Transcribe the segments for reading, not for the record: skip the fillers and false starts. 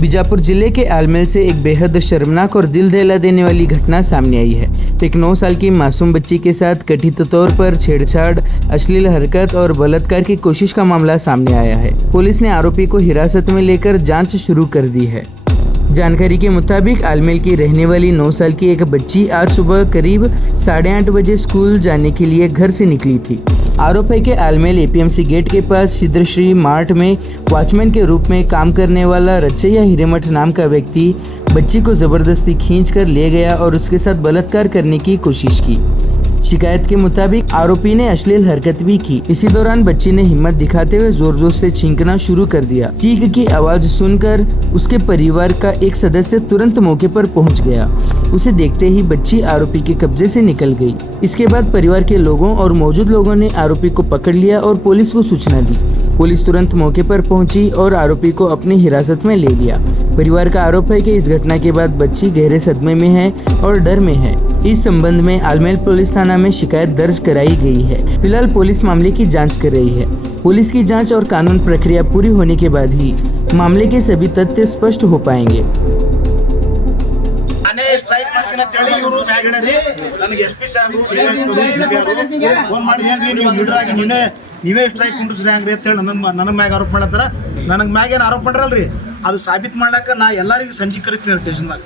बीजापुर जिले के आलमेल से एक बेहद शर्मनाक और दिल दहला देने वाली घटना सामने आई है। एक 9 साल की मासूम बच्ची के साथ कथित तौर पर छेड़छाड़, अश्लील हरकत और बलात्कार की कोशिश का मामला सामने आया है। पुलिस ने आरोपी को हिरासत में लेकर जांच शुरू कर दी है। जानकारी के मुताबिक आलमेल की रहने वाली 9 साल की एक बच्ची आज सुबह करीब 8:30 बजे स्कूल जाने के लिए घर से निकली थी। आरोप है कि आलमेल एपीएमसी गेट के पास सिद्धश्री मार्ट में वॉचमैन के रूप में काम करने वाला रचैया हिरेमठ नाम का व्यक्ति बच्ची को जबरदस्ती खींचकर ले गया और उसके साथ बलात्कार करने की कोशिश की। शिकायत के मुताबिक आरोपी ने अश्लील हरकत भी की। इसी दौरान बच्ची ने हिम्मत दिखाते हुए जोर जोर से चीखना शुरू कर दिया। चीख की आवाज सुनकर उसके परिवार का एक सदस्य तुरंत मौके पर पहुंच गया। उसे देखते ही बच्ची आरोपी के कब्जे से निकल गई। इसके बाद परिवार के लोगों और मौजूद लोगों ने आरोपी को पकड़ लिया और पुलिस को सूचना दी। पुलिस तुरंत मौके पर पहुंची और आरोपी को अपनी हिरासत में ले लिया। परिवार का आरोप है कि इस घटना के बाद बच्ची गहरे सदमे में है और डर में है। इस संबंध में आलमेल पुलिस थाना में शिकायत दर्ज कराई गई है। फिलहाल पुलिस मामले की जांच कर रही है। पुलिस की जांच और कानून प्रक्रिया पूरी होने के बाद ही मामले के सभी तथ्य स्पष्ट हो पाएंगे। ಸ್ಟ್ರೈಕ್ ಮಾಡ್ತೀನಿ ಅಂತ ಹೇಳಿ ಇವರು ಮ್ಯಾಗ ಹೇಳ್ರಿ ನನಗೆ ಎಸ್ ಪಿ ಸಾಹೇಬರು ಫೋನ್ ಮಾಡಿದೇನ್ರಿ ನೀವು ಲೀಡರ್ ಆಗಿ ನೀವೇ ಸ್ಟ್ರೈಕ್ ಕುಂಡ್ರಿಸ್ರಿ ಹಂಗ್ರಿ ಅಂತ ಹೇಳಿ ನನ್ನ ಮ್ಯಾಗ ಆರೋಪ ಮಾಡತ್ತಾರ. ನನಗೆ ಮ್ಯಾಗ ಏನು ಆರೋಪ ಮಾಡ್ರಲ್ರಿ ಅದು ಸಾಬೀತು ಮಾಡ್ಲಾಕ ನಾ ಎಲ್ಲರಿಗೂ ಸಂಜೆ ಕರೆಸ್ತೀನಿ ಸ್ಟೇಷನ್ದಾಗ.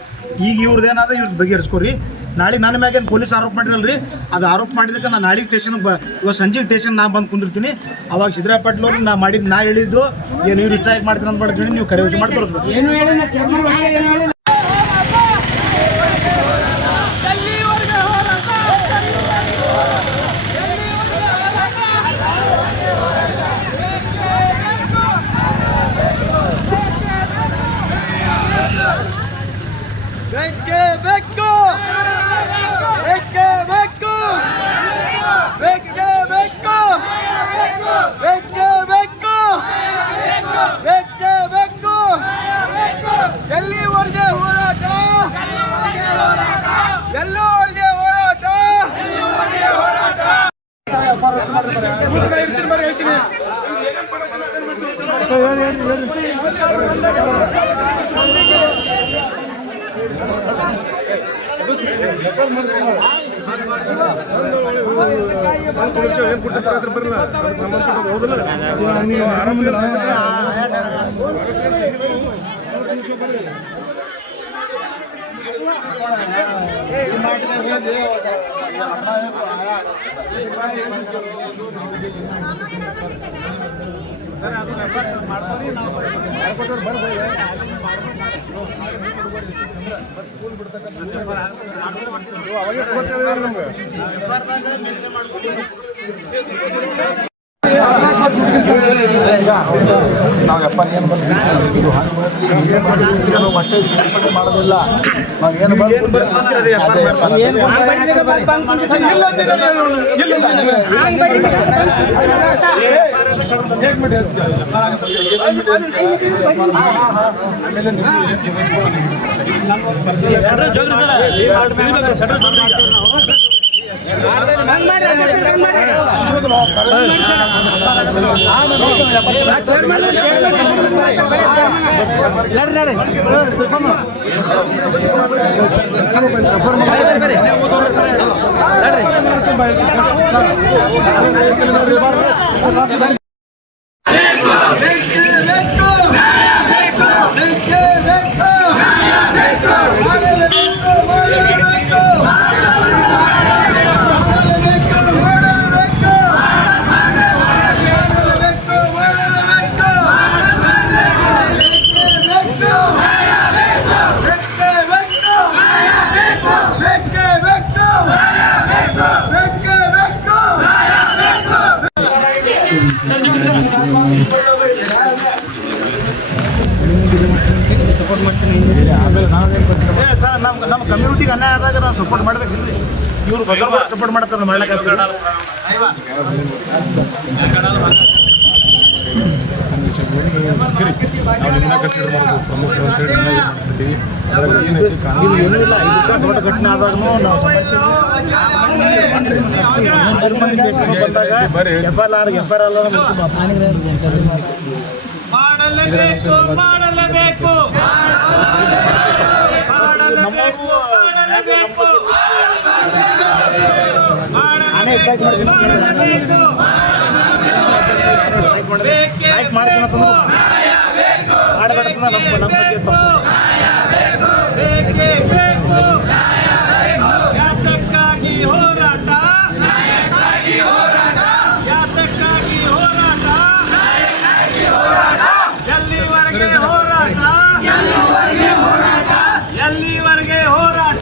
ಈಗ ಇವ್ರದ್ದೇನಾದ ಇವ್ರ ಬಗೆಹರಿಸ್ಕೊರಿ. ನಾಳೆ ನನ್ನ ಮ್ಯಾಗೇನು ಪೊಲೀಸ್ ಆರೋಪ ಮಾಡಿರಲ್ರಿ ಅದು ಆರೋಪ ಮಾಡಿದಕ್ಕೆ ನಾನು ನಾಳೆಗೆ ಸ್ಟೇಷನ್ಗೆ ಇವಾಗ ಸಂಜೆ ಸ್ಟೇಷನ್ ನಾ ಬಂದು ಕುಂದಿರ್ತೀನಿ. ಅವಾಗ ಸಿದ್ದರಾಮಯ್ಯ ಪಾಟೀಲ್ ಅವ್ರು ನಾ ಹೇಳಿದ್ದು ಏನು ಇವ್ರು ಸ್ಟ್ರೈಕ್ ಮಾಡ್ತೀನಿ ಅಂತ ಮಾಡ್ತೀನಿ ನೀವು ಕರೆ ಮಾಡಿ ತೋರಿಸ್ಬೇಕು. ಮಾಡೋದಿಲ್ಲ ಸಪೋರ್ಟ್ ಮಾಡ್ತೀನಿ. ಆಮೇಲೆ ಸರ್ ನಮ್ಮ ಕಮ್ಯುನಿಟಿಗೆ ಅನ್ಯಾಯ ಆದಾಗ ನಾವು ಸಪೋರ್ಟ್ ಮಾಡಬೇಕಿಲ್ಲ. ಇವರು ಬಸವರಾಜ್ ಸಪೋರ್ಟ್ ಮಾಡ್ತಾರೆ ಮಾಡ್ಲಿಕ್ಕೆ ದೊಡ್ಡ ಘಟನೆ ಆದಾಗೂ ನಾವು ಮಾಡಲೇಬೇಕು. ಸ್ಟ್ರೈಕ್ ಮಾಡ್ತೀನಿ ಅಂತಂದ್ರೆ ಮಾಡಬೇಕಂತ ನಮ್ಮ ಬಗ್ಗೆ ಎಲ್ಲಿವರೆಗೆ ಹೋರಾಟ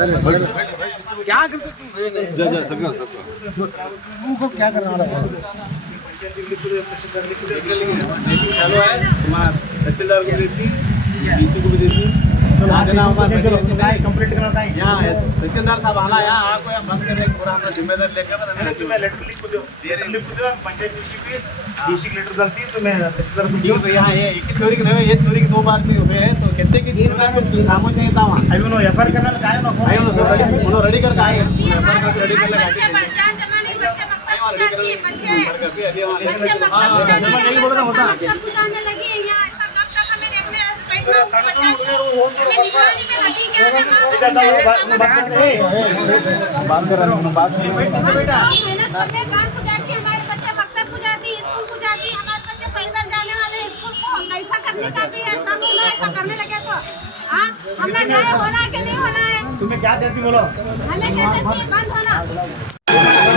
क्या करते क्या करना चालू है तहसीलदार को देती डीसी को भी देती कंप्लीट करना था तहसीलदार साहब आना यहाँ आपको यहाँ बंद करने पूरा अपना जिम्मेदार लेकर लेटर लिख दो पंचायत डीसी लेटर डालती तो मैं तहसीलदार को तो यहाँ ये एक ही चोरी के नहीं ये चोरी के 2 बार भी हुए हैं तो कितने की खामोश नहीं था वहाँ अभी उन्होंने एफआईआर करना का है ना उन्होंने रेडी कर आए रेडी कर लगा हमें न्याय होना है कि नहीं होना है? तुम्हें क्या चाहती बोलो? हमें क्या चाहती है बंद होना।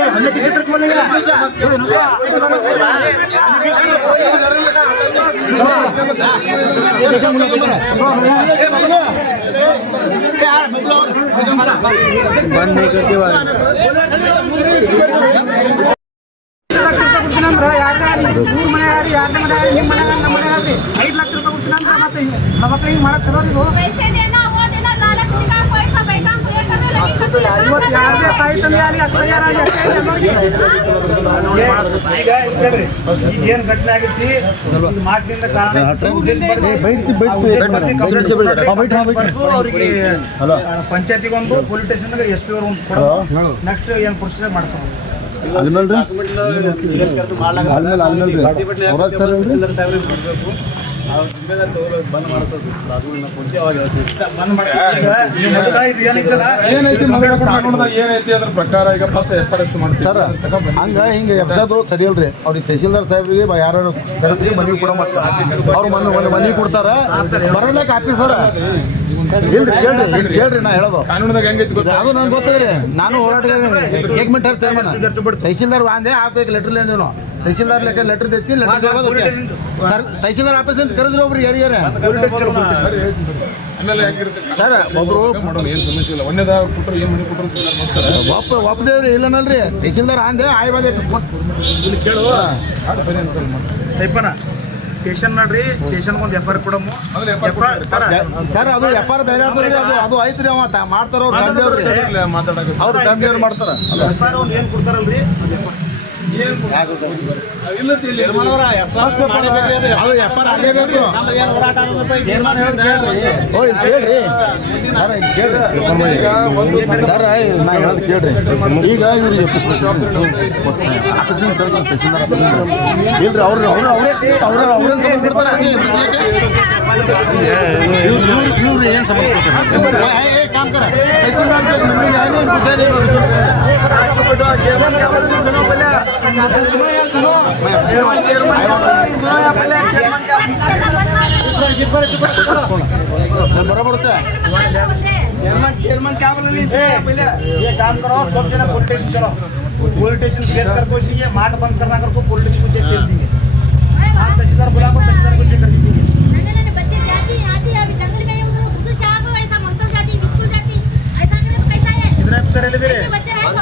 हमने किसी तरह बोलेगा बंद नहीं करते ಊರ್ ಮನೆ ಯಾರೇ ಮನೆ ನಿಮ್ಮ ಮನೆ ನಮ್ಮ ಮನೆ 5 ಲಕ್ಷ ರೂಪಾಯಿ ಕೊಡ್ತೀನಿ ಅಂದ್ರೆ ಮತ್ತೆ ನಮ್ಮ ಮಕ್ಕಳಿಗೆ ಮಾಡಕ್ ಚಲೋ ಇದು पैसे देना वो देना लालच दिखा कोई सब बैठा ये करने लगी तो ಇವತ್ತು ಯಾರೇ ತಾಯಿ ತಂದೆ ಆಗಲಿ ಅಕ್ಕ ಯಾರಾಗಲಿ ಈಗ ಹೇಳ್ರಿ ಈಗ ಏನ್ ಘಟನೆ ಆಗೈತಿ ಮಾತಿನಿಂದ ಅವ್ರಿಗೆ ಪಂಚಾಯತಿಗೆ ಒಂದು ಪೊಲೀಸ್ ಸ್ಟೇಷನ್ ಎಸ್ ಪಿ ಅವರು ಒಂದು ನೆಕ್ಸ್ಟ್ ಏನ್ ಪ್ರೊಸೀಜರ್ ಮಾಡ್ಸೋಣ ಏನೈತಿ ಅದ್ರ ಪ್ರಕಾರ ಈಗ ಫಸ್ಟ್ ಎಫ್ ಮಾಡ್ತೀವಿ ಸರ್ ಹಂಗ ಹಿಂಗೆ ಎಬ್ಸೋದು ಸರಿ ಅಲ್ರಿ ಅವ್ರಿಗೆ ತಹಸೀಲ್ದಾರ್ ಸಾಹೇಬ್ರಿಗೆ ಯಾರು ಕರೆಸಿ ಮನವಿ ಕೊಡೋ ಮತ್ತೆ ಅವ್ರು ಮನವಿ ಕೊಡ್ತಾರ ಬರಲಕ್ಕ ಆಫೀಸರ್ ಇಲ್ರಿ ಕೇಳ್ರಿ ಇಲ್ಲಿ ಕೇಳ್ರಿ ನಾ ಹೇಳೋದು ಕಾನೂನದಾಗ ಹೆಂಗೈತಿ ಗೊತ್ತಾ ಅದು ನಂಗೆ ಗೊತ್ತದ್ರಿ ನಾನು ಹೋರಾಟಗಾರ ಏಕ್ ಮಿನಿಟ್ ತಹಸೀಲ್ದಾರ್ ವಾಂದೆ ಆಫೀಸ್ ಲೆಟರ್ ಲೇಂದೇವ್ ನಾವು ತಹಸೀಲ್ದಾರ್ ಲೆಟರ್ ತೆತ್ತಿ ಲೆಟರ್ ಸರ್ ತಹಸೀಲ್ದಾರ್ ಆಫೀಸ್ ಅಂತ ಕರೆದ್ರಿ ಒಬ್ರು ಯಾರ್ಯಾರ ಆಮೇಲೆ ಹೆಂಗಿರುತ್ತೆ ಸರ್ ಒಬ್ರು ಮಾಡೋಣ ಏನು ಸಮಸ್ಯೆ ಇಲ್ಲ ಒಂದೇದ ಕೊಟ್ಟರು ಏನು ಮನೆ ಕೊಟ್ಟರು ಒಪ್ಪದೇವ್ರಿ ಇಲ್ಲನಲ್ರಿ ತಹಸೀಲ್ದಾರ್ ಅಂದೆ ಆಯ್ವಾದ ಇಲ್ಲಿ ಕೇಳು ಸೈಪನ ಸ್ಟೇಷನ್ ನೋಡ್ರಿ ಸ್ಟೇಷನ್ ಒಂದು ಎಫ್ ಐ ಆರ್ ಕೊಡಮು ಸರ್ ಅದು ಎಫ್.ಆರ್. ಬೇರೆ ಅದು ಐತ್ರಿ ಅವ ಮಾಡ್ತಾರ ಅವ್ರು ಮಾತಾಡಕ್ಕೆ ಅವ್ರು ಗಂಭೀರ ಮಾಡ್ತಾರ ಎಫ್ ಐ ಆರ್ ಒಂದು ಏನು ಕೊಡ್ತಾರಲ್ರಿ ಅದು ವ್ಯಾಪಾರ ಆಗಲೇಬೇಕು. ಓ ಇಲ್ಲಿ ಕೇಳ್ರಿ ಸರ್, ಇಲ್ಲಿ ಕೇಳ್ರಿ ಸರ್, ನಾ ಹೇಳೋದು ಕೇಳ್ರಿ. ಈಗ ಇವ್ರಿಗೆ ಆಫೀಸ್ನಿಂದ ಕಳ್ಕೊಂಡು ತಹಸೀಲ್ದಾರ್ ಇಲ್ರಿ ಅವ್ರೇನು ಸಂಬಂಧ ಇವ್ರು ಏನು ಸಂಬಂಧ ಕೊಡ್ತಾರೆ? काम करा तहसीलदार के मिल जाए ना दे दे बराबर होता है। चेयरमैन क्या बोल रही है पहले ये काम करो, सब जना पुलिस स्टेशन चलो, पुलिस स्टेशन केस कर कोई चाहिए मार्ट बंद करना कर को पुलिस स्टेशन केस कर देंगे। हां तहसीलदार बुला को तहसीलदार को चेक कर दीजिए। नहीं बच्चे जाती आती अभी जंगल में उधर शाम को ऐसा मंतर जाती स्कूल जाती ऐसा करे तो कैसा है? कितने अफसर ले दे रहे बच्चे हैं सो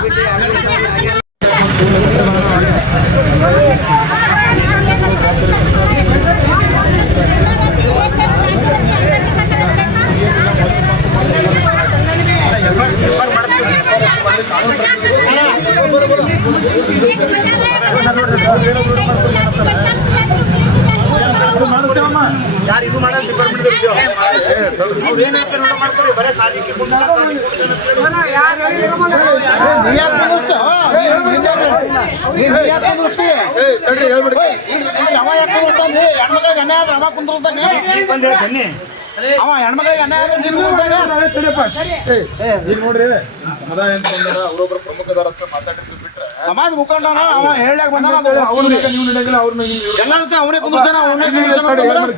यार ಇದು ಮಾಡಲ್ಲ ಡಿಪಾರ್ಟ್ಮೆಂಟ್ ಇರ್ತೀವಿ ಅವ್ರು ಏನು ಹೇಳ್ತಾರೆ ನೋಡ ಮಾಡ್ತಾರೆ ಬರೇ ಸಾಧಿಕೆ यार नियात बंदोबस्त नियात बंदोबस्त तड्री ಹೇಳ್ಬಿಡಿ ಅವ ಯಾಕೆ ಕುಂದ್ರತಾನೆ ಹೆಣ್ಮಗಳಿಗೆ ಅನ್ಯಾಯ ಆದ್ರೆ ಅವ ಕುಂದ್ರತಾನೆ ಬಂದು ಹೇಳ್ತಾನೆ ಅವ ಹೆಣ್ಮಗಳಿಗೆ ಅನ್ಯಾಯ ಆದ್ರೆ ನೀವು ಈಗ ನೋಡ್ರಿ ಸಮುದಾಯ ಅಂತ ಬಂದಾರ ಅವರೊಬ್ಬರು ಪ್ರಮುಖದಾರ ಹತ್ರ ಮಾತಾಡಿದ್ದು ಬಿಟ್ರೆ ಸಮಾಜ ಮುಖಂಡನ ಅವ ಹೇಳಕ್ ಬಂದಾನ ಅವ್ರು ನೀವು ನಡೆಯಲ್ಲ ಅವ್ರನ್ನ ಎಲ್ಲದಕ್ಕೆ ಅವನೇ ಕುಂದ್ರತಾನ ಅವನೇ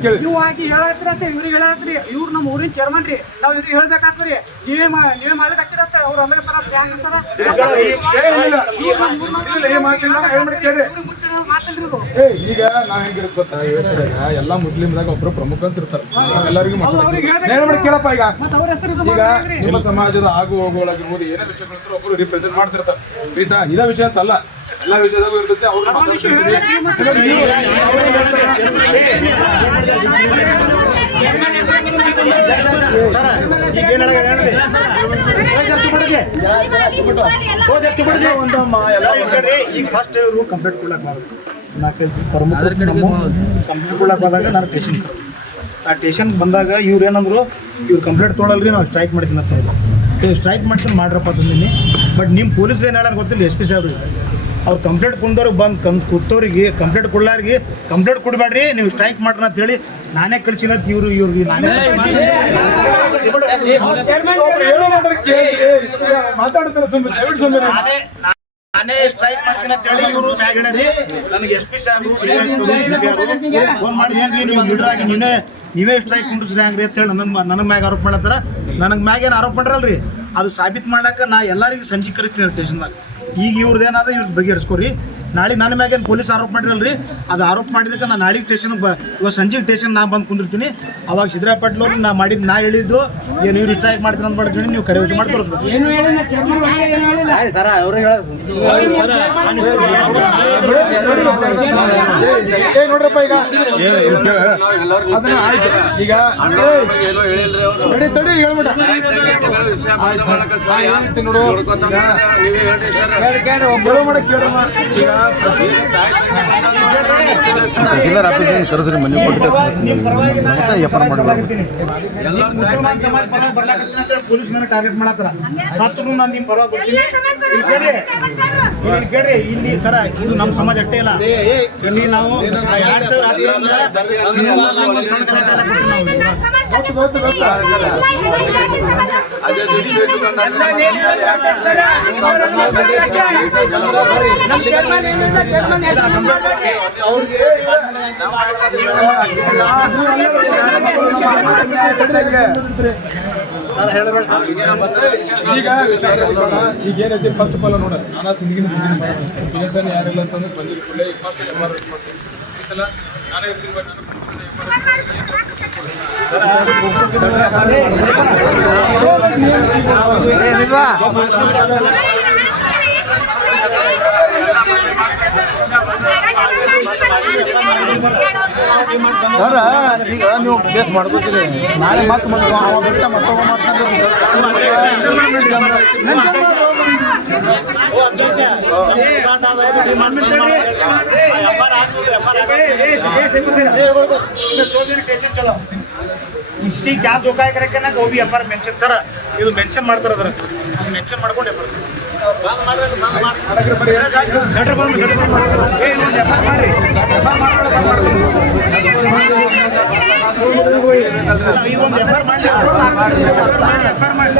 ಕೇಳಿ ನೀವು ಆಗಿ ಹೇಳತ್ರಿ ಇವ್ರಿಗೆ ಹೇಳತ್ರಿ ಇವ್ರು ನಮ್ಮ ಊರಿನ ಚೇರ್ಮನ್ ರೀ ನಾವು ಇವ್ರಿಗೆ ಹೇಳ್ಬೇಕಾಗ್ತದ್ರಿ ನೀವೇ ಮಾಡ್ಲಿಕ್ಕೆ ಹಚ್ಚಿರತ್ತ ಅವ್ರು ಅಲ್ಲಗತ್ತಾರ ಹ್ಯಾಂಗ ಅಂತಾರ ಈಗ ನಾವ್ ಹೆಂಗಿರುತ್ತೆ ಗೊತ್ತಾ ಯೋಚನೆದಾಗ ಎಲ್ಲಾ ಮುಸ್ಲಿಮ್ದಾಗ ಒಬ್ರು ಪ್ರಮುಖ ಅಂತ ಇರ್ತಾರೆ ಎಲ್ಲರಿಗೂ ಕೇಳಪ್ಪ ಈಗ ಈಗ ನಿಮ್ಮ ಸಮಾಜದ ಆಗು ಹೋಗುಗಳಾಗಿರ್ಬೋದು ಏನೇ ವಿಷಯಗಳಿದ್ರು ಒಬ್ರು ರಿಪ್ರೆಸೆಂಟ್ ಮಾಡ್ತಿರ್ತಾರೆ ಆಯ್ತಾ ಇದೇ ವಿಷಯ ಅಂತ ಅಲ್ಲ ಎಲ್ಲಾ ವಿಷಯದಾಗೂ ಇರ್ತೈತೆ ಅವ್ರು ಈಗ ಫಸ್ಟ್ ಇವರು ಕಂಪ್ಲೇಂಟ್ ಕೊಡ್ಲಾಕ್ಬಾರ್ದು ನಾಲ್ಕೈದು ಪ್ರಮುಖರು ಕಂಪ್ಲೇಂಟ್ ಕೊಡ್ಲಾಕ್ ಹೋದಾಗ ನಾನು ಟೇಷನ್ ಆ ಟೇಷನ್ಗೆ ಬಂದಾಗ ಇವ್ರು ಏನಂದ್ರು ಇವ್ರು ಕಂಪ್ಲೇಂಟ್ ತೊಗೊಳಲ್ರಿ ನಾವು ಸ್ಟ್ರೈಕ್ ಮಾಡ್ತೀನಿ ಅಂತ ಹೇಳಿದ್ರು ಸ್ಟ್ರೈಕ್ ಮಾಡ್ತೀನಿ ಮಾಡ್ರಪ್ಪ ತಂದೀನಿ ಬಟ್ ನಿಮ್ಮ ಪೊಲೀಸ್ರು ಏನು ಹೇಳೋದು ಗೊತ್ತಿಲ್ಲ SP ಸಾಹೇಬ್ರಿಗೆ ಅವ್ರು ಕಂಪ್ಲೇಂಟ್ ಕುಂದವ್ರಿಗೆ ಬಂದು ಕೂತವ್ರಿಗೆ ಕಂಪ್ಲೇಂಟ್ ಕೊಡ್ಲಾರಿಗೆ ಕಂಪ್ಲೇಂಟ್ ಕೊಡಬೇಡ್ರಿ ನೀವು ಸ್ಟ್ರೈಕ್ ಮಾಡ್ರಿ ಅಂತ ಹೇಳಿ ನಾನೇ ಕಳಿಸಿನ ಇವ್ರಿಗೆ ನಾನೇ ಮಾತಾಡ್ತಾರೆ ನಾನೇ ಸ್ಟ್ರೈಕ್ ಮಾಡ್ತೀನಿ ಅಂತ ಹೇಳಿ ಇವರು ಮ್ಯಾಗ ಹೇಳ್ರಿ ನನಗೆ SP ಸಾಹೇಬ್ರು ಫೋನ್ ಮಾಡಿದೇನ್ರಿ ನೀವು ಲೀಡರ್ ಆಗಿ ನೀವೇ ಸ್ಟ್ರೈಕ್ ಕುಂಡ್ರಿಸ್ರಿ ಹಂಗ್ರಿ ಅಂತ ಹೇಳಿ ನನ್ನ ಮ್ಯಾಗ ಆರೋಪ ಮಾಡತ್ತಾರ ನನಗೆ ಮ್ಯಾಗ ಏನು ಆರೋಪ ಮಾಡ್ರಲ್ರಿ ಅದು ಸಾಬೀತು ಮಾಡ್ಲಾಕ ನಾ ಎಲ್ಲರಿಗೂ ಸಂಜೀಕರಿಸ್ತೀನಿ ಸ್ಟೇಷನ್ದಾಗ ಈಗ ಇವ್ರದ್ದು ಏನಾದ್ರೆ ಇವ್ರು ಬಗೆಹರಿಸ್ಕೊರಿ ನಾಳೆ ನನ್ನ ಮ್ಯಾಗೇನು ಪೊಲೀಸ್ ಆರೋಪ ಮಾಡಿರಲ್ರಿ ಅದು ಆರೋಪ ಮಾಡಿದಕ್ಕೆ ನಾನು ನಾಳೆಗೆ ಸ್ಟೇಷನ್ ಇವಾಗ ಸಂಜೆಗೆ ಸ್ಟೇಷನ್ ನಾ ಬಂದು ಕುಂದಿರ್ತೀನಿ ಅವಾಗ ಸಿದ್ದರಾಯ ಪಾಟೀಲ್ ಅವ್ರು ನಾ ಹೇಳಿದ್ದು ಏನು ಇವ್ರು ಸ್ಟ್ರೈಕ್ ಮಾಡ್ತೀನಿ ಅಂತ ಮಾಡಿದ್ವಿ ನೀವು ಕರೆ ವಿಷಯ ಮಾಡಿ ತೋರಿಸ್ಬೇಕು ಸರ ಅವ್ರು ಹೇಳೋದು ನೋಡ್ರಪ್ಪ ಈಗ ಅದನ್ನ ಆಯ್ತು ಈಗ ತಡಿ ಹೇಳ್ಬಿಡ ತಹಸೀಲ್ದಾರ್ ಆಫೀಸಿಗೆ ಕರೆಸ್ರಿ ಮನೆ ಕೊಟ್ಟು ಮತ್ತೆ ವ್ಯಾಪಾರ ಮಾಡಬೇಕು ಮುಸಲ್ಮಾನ್ ಸಮಾಜ ಪರ ಬರ್ಲಾಕತ್ತೀನಿ ಅಂತ ಪೊಲೀಸ್ ಮೇಲೆ ಟಾರ್ಗೆಟ್ ಮಾಡತ್ತಾರ ಸತ್ರು ನಾನು ನಿಮ್ಮ ಪರವಾಗಿ ಬರ್ತೀನಿ ಇಲ್ಲಿ ಕೇಳ್ರಿ ಇಲ್ಲಿ ಸರ ಇದು ನಮ್ಮ ಸಮಾಜ ಅಷ್ಟೇ ಇಲ್ಲ ಇಲ್ಲಿ ನಾವು 2010 ಹಿಂದೂ ಮುಸ್ಲಿಂ ಒಂದು ಸಣ್ಣ ಕಲಾಟ ಎಲ್ಲ ಕೊಡ್ತೀವಿ ಈಗ ಏನೈತಿ ಫಸ್ಟ್ ಆಫ್ ಆಲ್ ನೋಡ ನಾನು ಸಿಂದಗಿನ ಬಿಎಸ್ಎನ್ ಯಾರಿಲ್ಲ ಅಂತಂದ್ರೆ ಬಂದಿಲ್ಲ ಕೂಡಲೇ ಈಗ ಫಸ್ಟ್ MR ಮಾಡ್ತೀನಿ ಇದೆಲ್ಲ ನಾನೇ ಇರ್ತೀನಿ ಸರ್ ಈಗ ನೀವು ಕೇಸ್ ಮಾಡ್ಕೋತೀರಿ ನಾಳೆ ಮತ್ತೆ ಬಿಟ್ಟ ಮತ್ತೊಬ್ಬ ಮಾಡ್ಕೊಂಡು स्टेशन चलो इसी क्या धोखा है करके ना वो भी एफ मेंशन सर ಇದು ಮೆನ್ಷನ್ ಮಾಡ್ತಾರೆ ಅದರ ಮೆನ್ಷನ್ ಮಾಡ್ಕೊಂಡು ಈ ಒಂದು ಎಫ್ಆರ್ ಮಾಡಿ ಎಫ್ಆರ್ ಮಾಡಿ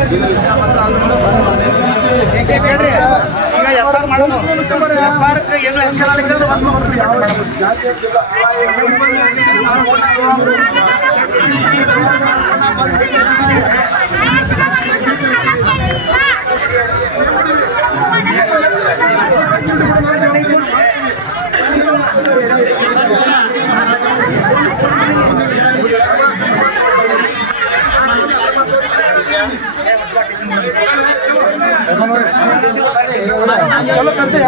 ಕೇಳ್ರಿ ಈಗ ಎಫ್ಆರ್ ಮಾಡೋದು ಎಫ್ಆರ್ ಏನು ಆಕ್ಷನ್ ಆಗಿದ್ರೆ चलो करते हैं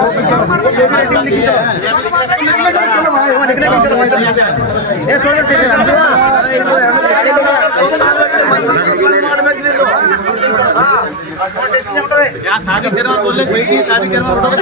शादी करवा बोले कोई की शादी करवा बहुत